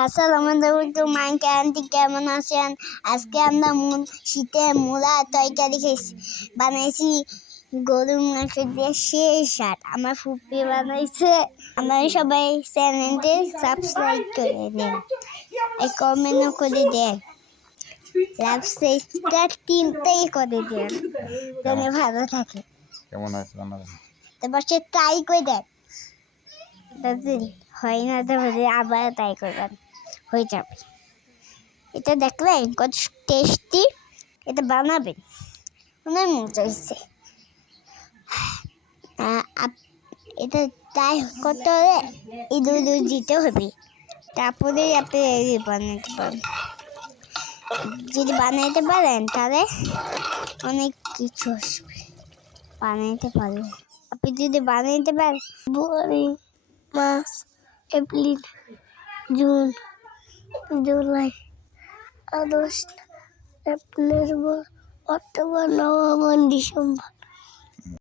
আসসালামু আলাইকুম uncle aunty কেমন আছেন? আজকে আমরা শীতে মূলা তরকারি বানাইছি গরুর মাংস দিয়ে সেই স্বাদ। আমার ফুপি বানাইছে। আপনারা সবাই চ্যানেলটি সাবস্ক্রাইব করে দেন, কমেন্টও করে দেন, সাবস্ক্রাইবটা 3টাই করে দেন যেন ভালো থাকে। কেমন আছে তারপর সে ট্রাই করে দেন, হয় না তো আবার ট্রাই করবেন, হয়ে যাবে। এটা দেখলেন কত টেস্টি, এটা বানাবেন, অনেক মজা হয়েছে। এটা তাই করতে হলে ইঁদুর দিতে হবে, তারপরে আপনি বানাতে পারেন। যদি বানাইতে পারেন তাহলে অনেক কিছু আসবে, বানাইতে পারবেন। আপনি যদি বানাইতে পারেন বোয়ারি মাছ, April, June, July, August, September, October, November, December.